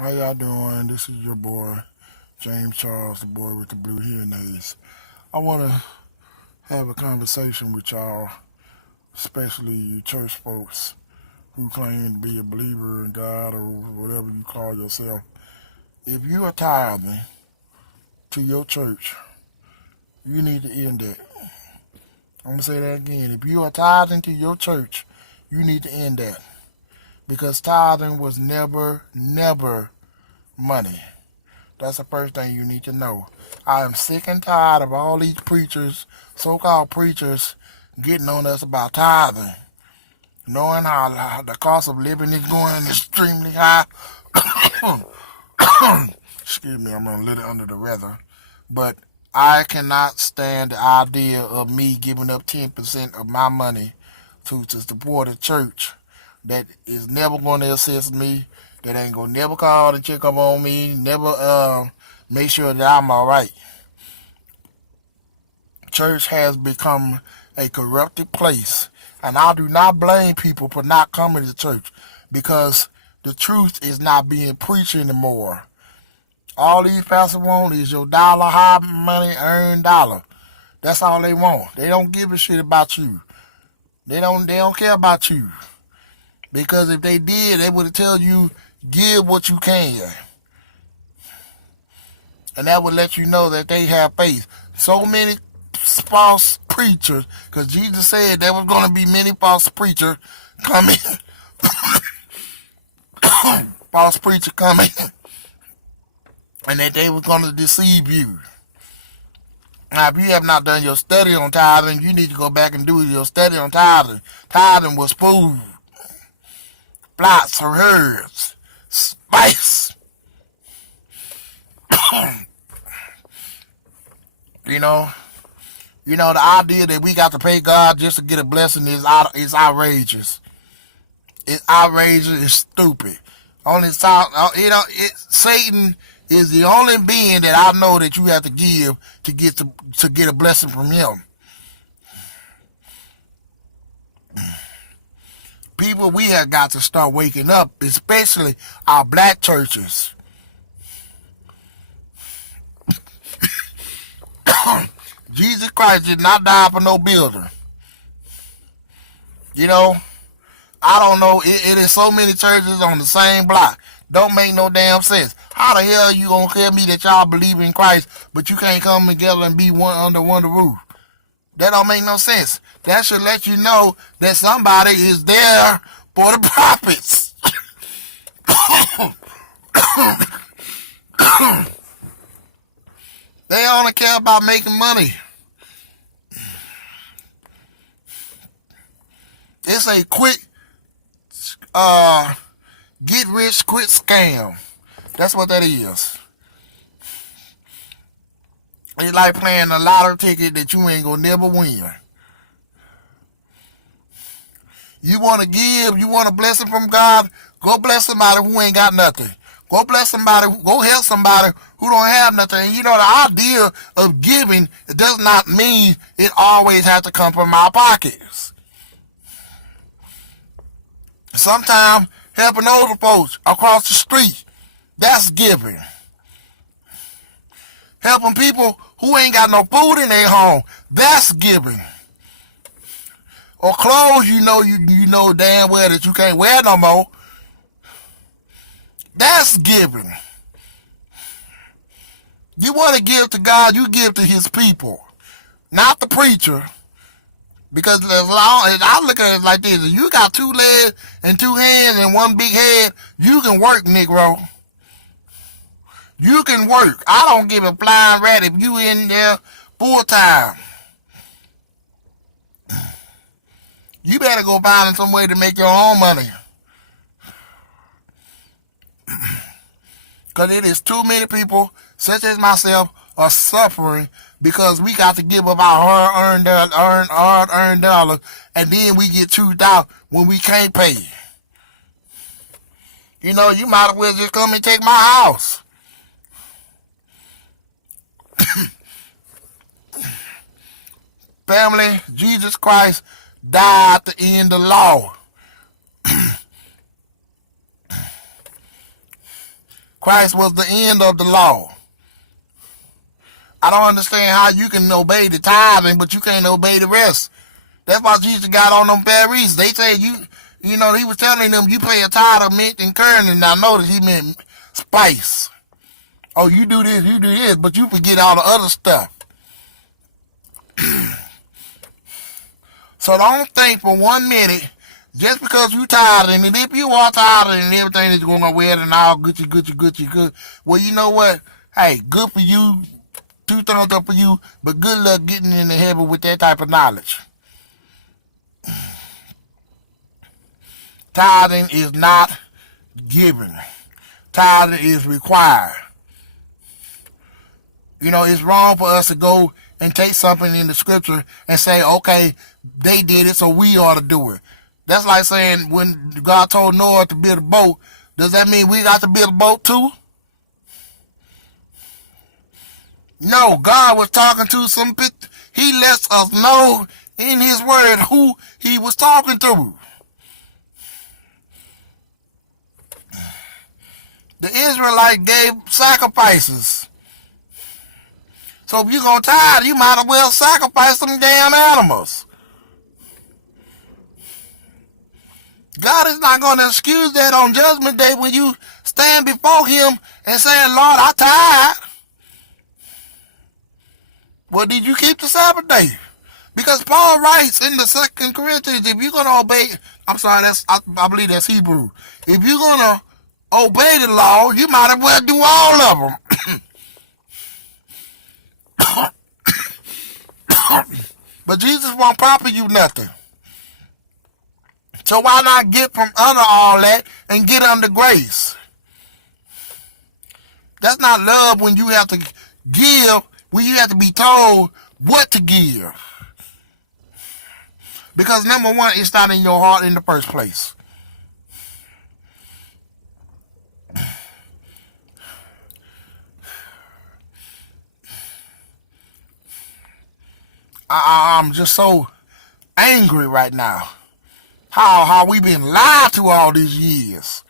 How y'all doing? This is your boy, James Charles, the boy with the blue hearing aids. I want to have a conversation with y'all, especially you church folks who claim to be a believer in God or whatever you call yourself. If you are tithing to your church, you need to end that. I'm going to say that again. If you are tithing to your church, you need to end that. Because tithing was never money. That's the first thing you need to know. I am sick and tired of all these preachers, so-called preachers, getting on us about tithing, knowing how the cost of living is going extremely high. Excuse me, I'm a little under the weather. But I cannot stand the idea of me giving up 10% of my money to support a church that is never going to assist me, that ain't going to never call and check up on me, never make sure that I'm all right. Church has become a corrupted place, and I do not blame people for not coming to church because the truth is not being preached anymore. All these pastors want is your dollar, high money, earned dollar. That's all they want. They don't give a shit about you. They don't care about you. Because if they did, they would tell you, give what you can. And that would let you know that they have faith. So many false preachers, because Jesus said there was going to be many false preachers coming, false preachers coming, and that they were going to deceive you. Now, if you have not done your study on tithing, you need to go back and do your study on tithing. Tithing was food, flocks or herds, spice. you know, the idea that we got to pay God just to get a blessing is outrageous. It's outrageous. It's stupid. Only Satan is the only being that I know that you have to give to get a blessing from him. People, we have got to start waking up, especially our black churches. Jesus Christ did not die for no builder. You know, I don't know. It is so many churches on the same block. Don't make no damn sense. How the hell are you gonna tell me that y'all believe in Christ, but you can't come together and be one under one roof? That don't make no sense. That should let you know that somebody is there for the profits. They only care about making money. It's a quick get rich quick scam. That's what that is. It's like playing a lottery ticket that you ain't gonna never win. You want to give, you want a blessing from God, go bless somebody who ain't got nothing. Go bless somebody, go help somebody who don't have nothing. And you know, the idea of giving does not mean it always has to come from our pockets. Sometimes helping older folks across the street, that's giving. Helping people who ain't got no food in their home, that's giving. Or clothes you know damn well that you can't wear no more, that's giving. You want to give to God, you give to his people, not the preacher. Because as long as I look at it like this, if you got 2 legs and 2 hands and 1 big head, you can work, Negro. You can work. I don't give a flying rat if you in there full time. You better go find some way to make your own money. Because it is too many people, such as myself, are suffering because we got to give up our hard-earned dollars, and then we get chewed out when we can't pay. You know, you might as well just come and take my house. Family, Jesus Christ died to end the law. Christ was the end of the law. I don't understand how you can obey the tithing, but you can't obey the rest. That's why Jesus got on them Pharisees. They said you know, he was telling them you pay a tithe of mint and curd, and I noticed he meant spice. Oh, you do this, but you forget all the other stuff. So don't think for 1 minute, just because you tithing, and if you are tithing and everything is going well and all good. Well, you know what? Hey, good for you. 2 thumbs up for you, but good luck getting into heaven with that type of knowledge. Tithing is not given. Tithing is required. You know, it's wrong for us to go and take something in the scripture and say, okay, they did it, so we ought to do it. That's like saying when God told Noah to build a boat, does that mean we got to build a boat too? No, God was talking to some people. He lets us know in his word who he was talking to. The Israelites gave sacrifices. So if you're going to tithe, you might as well sacrifice some damn animals. God is not going to excuse that on Judgment Day when you stand before him and say, Lord, I tithe. Well, did you keep the Sabbath day? Because Paul writes in the 2 Corinthians, if you're going to obey, I believe that's Hebrew. If you're going to obey the law, you might as well do all of them. But Jesus won't profit you nothing. So why not get from under all that and get under grace? That's not love when you have to give, when you have to be told what to give. Because number one, it's not in your heart in the first place. I'm just so angry right now. How we been lied to all these years.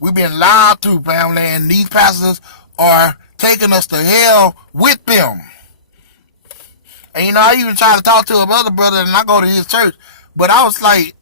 We've been lied to, family, and these pastors are taking us to hell with them. And you know, I even tried to talk to a other brother, and I go to his church, but I was like,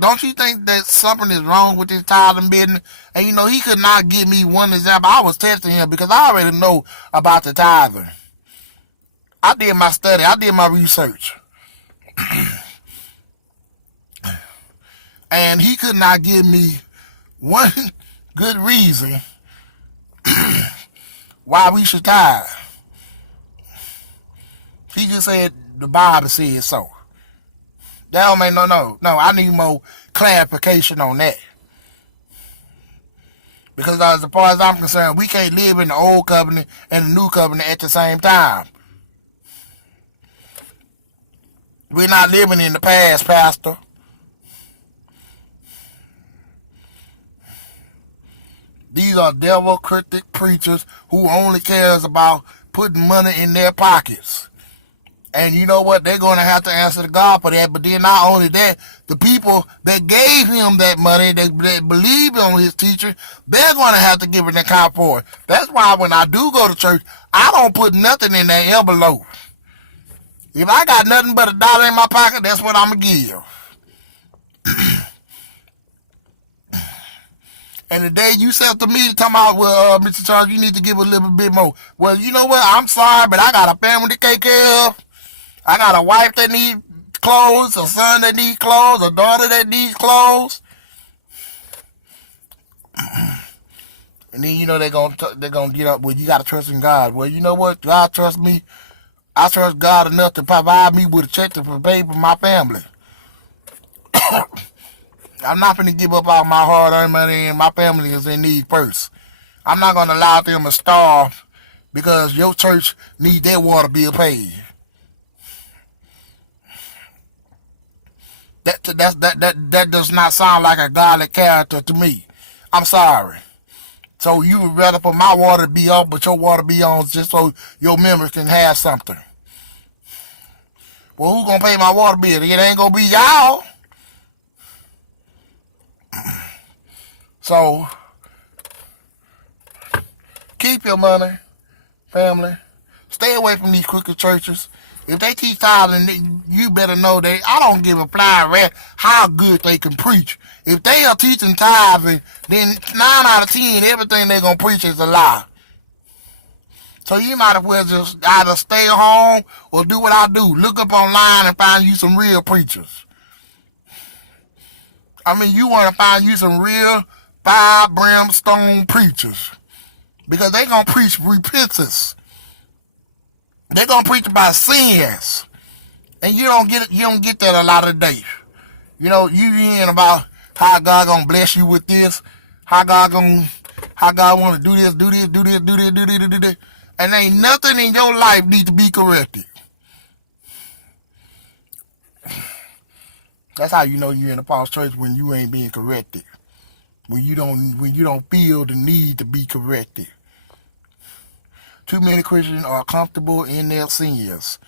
don't you think that something is wrong with this tithing business? And you know, he could not give me one example. I was testing him because I already know about the tithing. I did my study. I did my research. And he could not give me one good reason why we should tithe. He just said the Bible says so. That don't make no. I need more clarification on that. Because as far as I'm concerned, we can't live in the old covenant and the new covenant at the same time. We're not living in the past, Pastor. These are devil critic preachers who only cares about putting money in their pockets. And you know what? They're going to have to answer to God for that. But then not only that, the people that gave him that money, that believed on his teaching, they're going to have to give an account for it. That's why when I do go to church, I don't put nothing in that envelope. If I got nothing but $1 in my pocket, that's what I'm going to give. And the day you said to me, talking about, well, Mr. Charles, you need to give a little bit more. Well, you know what? I'm sorry, but I got a family to take care of. I got a wife that needs clothes, a son that needs clothes, a daughter that needs clothes. And then, you know, they're gonna get up, well, you got to trust in God. Well, you know what? God trusts me. I trust God enough to provide me with a check to pay for my family. I'm not going to give up all my hard-earned money, and my family is in need first. I'm not going to allow them to starve because your church needs their water bill paid. That does not sound like a godly character to me. I'm sorry. So you would rather for my water to be off, but your water be on just so your members can have something. Well, who's going to pay my water bill? It ain't going to be y'all. So, keep your money, family. Stay away from these crooked churches. If they teach tithing, you better know that I don't give a flying rat how good they can preach. If they are teaching tithing, then 9 out of 10, everything they're going to preach is a lie. So you might as well just either stay home or do what I do. Look up online and find you some real preachers. I mean, you want to find you some real fire brimstone preachers. Because they're going to preach repentance. They're going to preach about sins. And you don't get that a lot of days. You know, you hearing about how God going to bless you with this. How God want to do this. And ain't nothing in your life need to be corrected. That's how you know you're in a false church, when you ain't being corrected. When you don't feel the need to be corrected. Too many Christians are comfortable in their sins.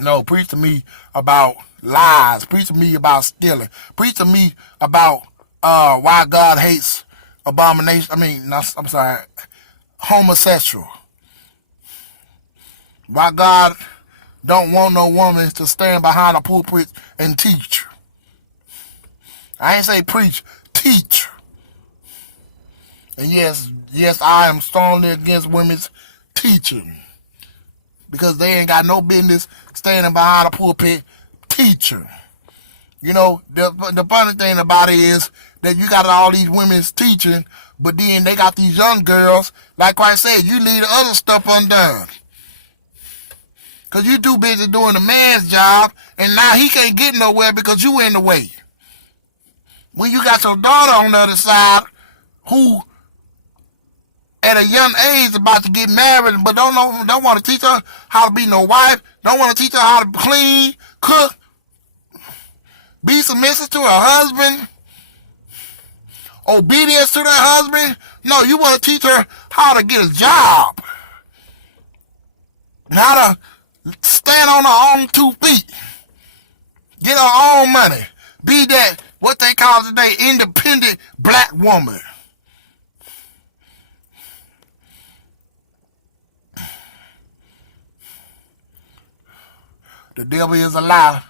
No, preach to me about lies. Preach to me about stealing. Preach to me about why God hates abomination. I'm sorry, homosexual. Why God don't want no woman to stand behind a pulpit and teach. I ain't say preach, teach. And yes, I am strongly against women's teaching. Because they ain't got no business standing behind a pulpit teaching. You know, the funny thing about it is that you got all these women's teaching, but then they got these young girls, like Christ said, you leave the other stuff undone. Because you too busy doing the man's job, and now he can't get nowhere because you in the way. When you got your daughter on the other side, who at a young age about to get married, but don't want to teach her how to be no wife, don't want to teach her how to clean, cook, be submissive to her husband, obedience to their husband. No, you want to teach her how to get a job, how to stand on her own 2 feet, get her own money, be that what they call today independent black woman. The devil is a lie.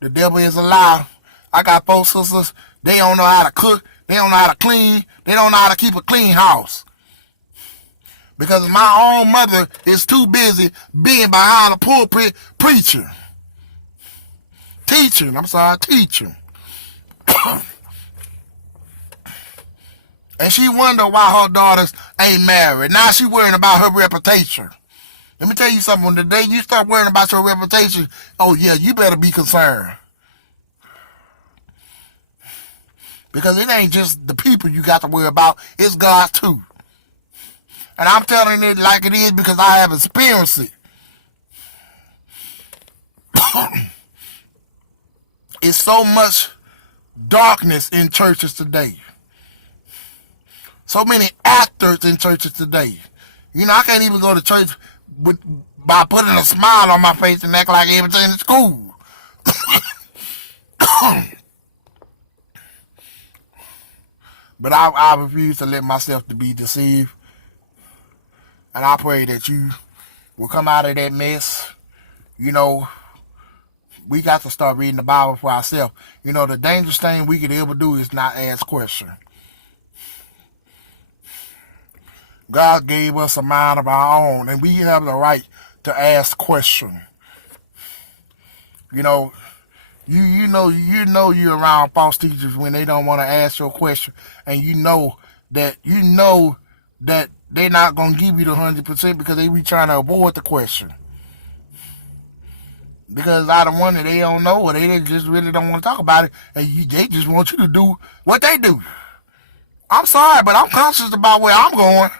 The devil is a lie. I got 4 sisters. They don't know how to cook. They don't know how to clean. They don't know how to keep a clean house. Because my own mother is too busy being behind a pulpit preaching. Teaching. And she wonder why her daughters ain't married. Now she worrying about her reputation. Let me tell you something. The day you start worrying about your reputation, oh yeah, you better be concerned. Because it ain't just the people you got to worry about, it's God too. And I'm telling it like it is because I have experienced it. It's so much darkness in churches today. So many actors in churches today. You know, I can't even go to church by putting a smile on my face and act like everything is cool. But I refuse to let myself to be deceived. And I pray that you will come out of that mess. You know, we got to start reading the Bible for ourselves. You know, the dangerous thing we could ever do is not ask questions. God gave us a mind of our own, and we have the right to ask questions. You know, you know you're around false teachers when they don't want to ask your question, and you know that they're not gonna give you the 100% because they be trying to avoid the question. Because out of one that they don't know, or they just really don't want to talk about it, and they just want you to do what they do. I'm sorry, but I'm conscious about where I'm going.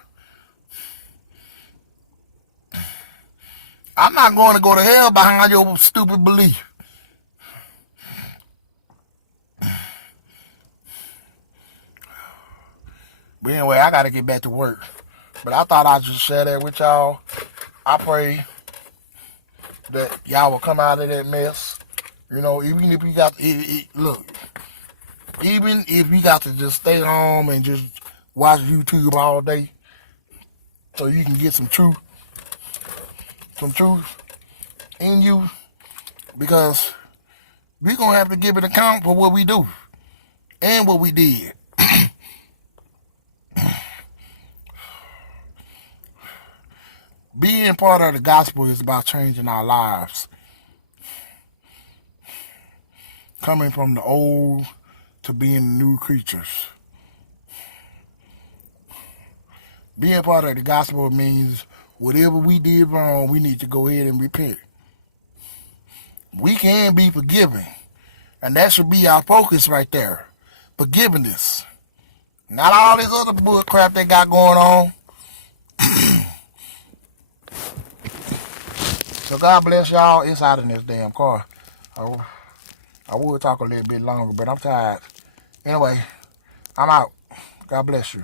I'm not going to go to hell behind your stupid belief. But anyway, I got to get back to work. But I thought I'd just share that with y'all. I pray that y'all will come out of that mess. You know, even if you got look, even if you got to just stay home and just watch YouTube all day, so you can get some truth in you, because we gonna have to give an account for what we do and what we did. Being part of the gospel is about changing our lives, coming from the old to being new creatures. Being part of the gospel means whatever we did wrong, we need to go ahead and repent. We can be forgiven, and that should be our focus right there. Forgiveness. Not all this other bull crap they got going on. So God bless y'all inside in this damn car. I would talk a little bit longer, but I'm tired. Anyway, I'm out. God bless you.